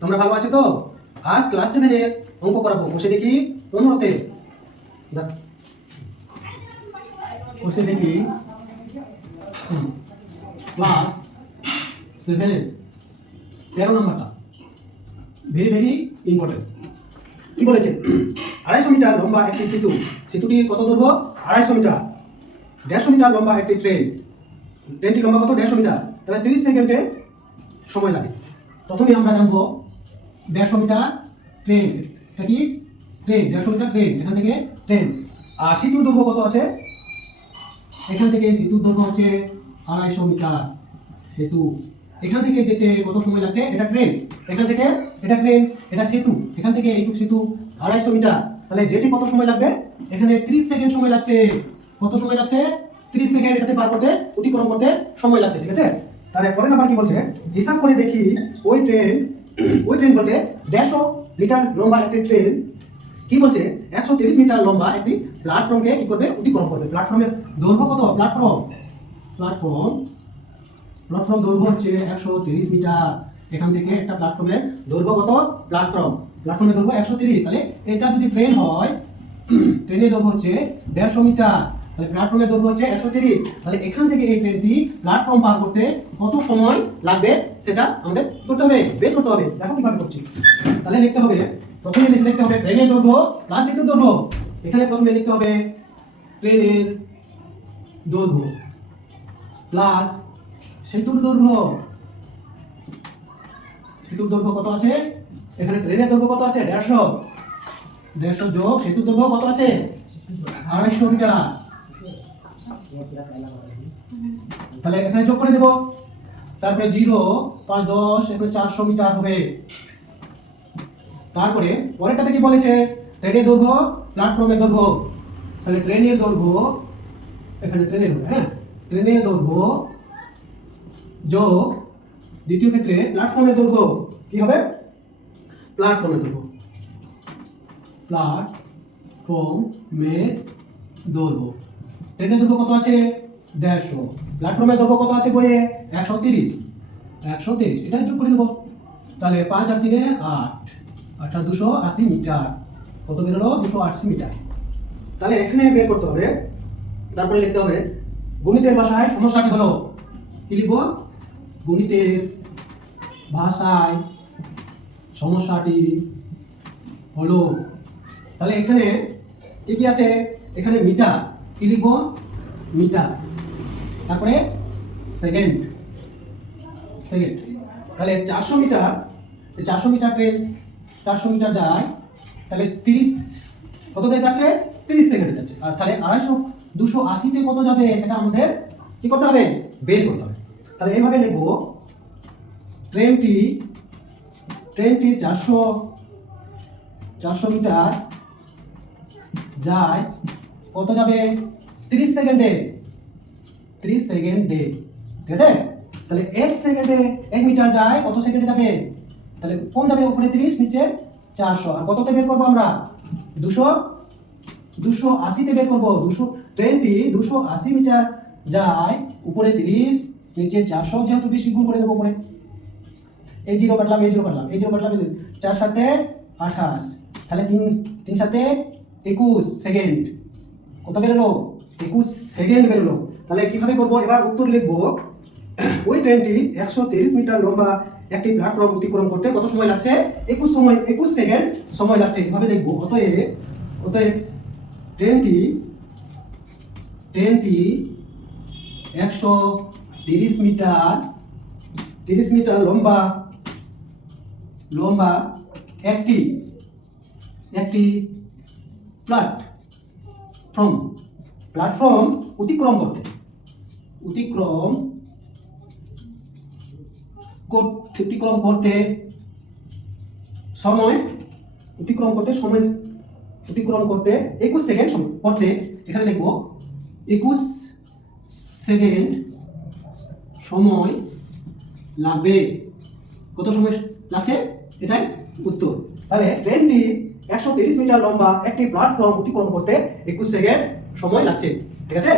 তোমরা ভালো আছো তো? আজ ক্লাস 7 এর অঙ্ক করাবো। বসে দেখি 15তে। বসে দেখি ক্লাস 7 এর 13 নম্বরটা ভেরি ভেরি ইম্পর্টেন্ট। কি বলেছে? 250 মিটার লম্বা একটি সেতু। সেতুটির কত দৈর্ঘ্য? 250 মিটার। 150 মিটার লম্বা একটি ট্রেন। ট্রেনটি লম্বা কত? 150 মিটার। তাহলে 30 সেকেন্ডে সময় লাগে। প্রথমে আমরা জানবো 150 মিটার ট্রেন। এটা কি? ট্রেন। 150 metre train. এখান থেকে ট্রেন। আর সেতুর দৈর্ঘ্য কত আছে? এখান থেকে সেতুর দৈর্ঘ্য হচ্ছে 250 মিটার। সেতু এখান থেকে যেতে কত সময় লাগছে? এটা ট্রেন। এখান থেকে এটা ট্রেন, এটা সেতু। এখান থেকে এইটুকু সেতু 250 মিটার। তাহলে যেতে কত সময় লাগবে? এখানে 30 সেকেন্ড সময় লাগছে। কত সময় লাগছে? 30 সেকেন্ড এটাতে পার করতে, অতিক্রম করতে সময় লাগছে। ঠিক আছে? তাহলে পরের নাম্বার কি বলছে? হিসাব করে দেখি ওই ট্রেন বলতে 150 মিটার লম্বা একটি ট্রেন কি বলছে? 130 মিটার লম্বা একটি প্ল্যাটফর্মকে কি করবে? অতিক্রম করবে। প্ল্যাটফর্মের দৈর্ঘ্য কত? প্ল্যাটফর্ম দৈর্ঘ্য হচ্ছে 130 মিটার। এখান থেকে একটা প্ল্যাটফর্মের দৈর্ঘ্য কত? প্ল্যাটফর্মের দৈর্ঘ্য 130। তাহলে এটা যদি ট্রেন হয়, ট্রেনের দৈর্ঘ্য হচ্ছে 150 মিটার। তাহলে প্ল্যাটফর্মের দৈর্ঘ্য হচ্ছে 130। তাহলে এখান থেকে এই ট্রেনটি প্ল্যাটফর্ম পার করতে কত সময় লাগবে সেটা আমাদের করতে হবে, বের করতে হবে। দেখো কিভাবে করছি। তাহলে লিখতে হবে, প্রথমে লিখতে হবে ট্রেনের দৈর্ঘ্য প্লাস সেতুর দৈর্ঘ্য। এখানে প্রথমে লিখতে হবে ট্রেনের দৈর্ঘ্য প্লাস সেতুর দৈর্ঘ্য। সেতুর দৈর্ঘ্য কত আছে? এখানে ট্রেনের দৈর্ঘ্য কত আছে? 150 যোগ সেতুর দৈর্ঘ্য কত আছে? 250 মিটার। তাহলে এখানে যোগ করে দেব। তারপরে 0 5 10 এখানে 400 মিটার হবে। তারপরে পরেরটাতে কি বলেছে? ট্রেনের দৈর্ঘ্য প্ল্যাটফর্মের দৈর্ঘ্য। তাহলে ট্রেনের দৈর্ঘ্য, এখানে ট্রেনের, হ্যাঁ, ট্রেনের দৈর্ঘ্য যোগ দ্বিতীয় ক্ষেত্রে প্ল্যাটফর্মের দৈর্ঘ্য। কি হবে? প্ল্যাটফর্মের দৈর্ঘ্য। প্ল্যাটফর্মের দৈর্ঘ্য। ট্রেনের দৈর্ঘ্য কত আছে? 150। প্ল্যাটফর্মের দৈর্ঘ্য কত আছে বইয়ে? 130। এটা যোগ করে নেব। তাহলে 5 আর 3 8, 8 আর 280 মিটার। কত বেরোলো? 280 মিটার। তাহলে এখানে বের করতে হবে। তারপরে লিখতে হবে গণিতের ভাষায় সমস্যাটি হলো। কি লিখব? গণিতের ভাষায় সমস্যাটি হলো। তাহলে এখানে কি কি আছে? এখানে মিটার। কি লিখব? মিটার। তারপরে সেকেন্ড। তাহলে 400 মিটার, 400 মিটার ট্রেন 400 মিটার যায়। তাহলে 30 কত দিয়ে যাচ্ছে? 30 সেকেন্ডে যাচ্ছে। আর তাহলে 250 280 তে কত যাবে সেটা আমাদের কি করতে হবে? বের করতে হবে। তাহলে এইভাবে লিখব ট্রেনটি 400 মিটার যায়, কত যাবে? 30 সেকেন্ডে। ঠিক আছে? তাহলে 1 সেকেন্ডে 1 মিটার যায়, কত সেকেন্ডে যাবে? তাহলে কম যাবে, উপরে 30 নিচে 400। আর কততে বের করব আমরা? 280 তে বের করব। ট্রেনটি 280 মিটার যায়, উপরে 30 নিচে 400, যেহেতু বেশি গুণ করে দেবো উপরে। এই 0 কাটলাম, এই 0 কাটলাম, এই 0 কাটলাম, 4 7 28। তাহলে 3 7 21 সেকেন্ড। কত বেরোলো? 21 সেকেন্ড বেরোলো। তাহলে কিভাবে করব? এবার উত্তর লিখবো ওই ট্রেনটি 130 মিটার লম্বা একটি প্ল্যাটফর্ম অতিক্রম করতে কত সময় লাগছে? 21 সেকেন্ড সময় লাগছে। এভাবে লিখবো। অতএব ট্রেনটি 130 মিটার লম্বা একটি প্ল্যাটফর্ম অতিক্রম করতে সময় 21 সেকেন্ড সময় করতে, এখানে লিখব 21 সেকেন্ড সময় লাগবে। কত সময় লাগছে? এটাই উত্তর। তাহলে ট্রেনটি 130 মিটার লম্বা একটি প্ল্যাটফর্ম অতিক্রম করতে 21 সেকেন্ড সময় লাগছে। ঠিক আছে?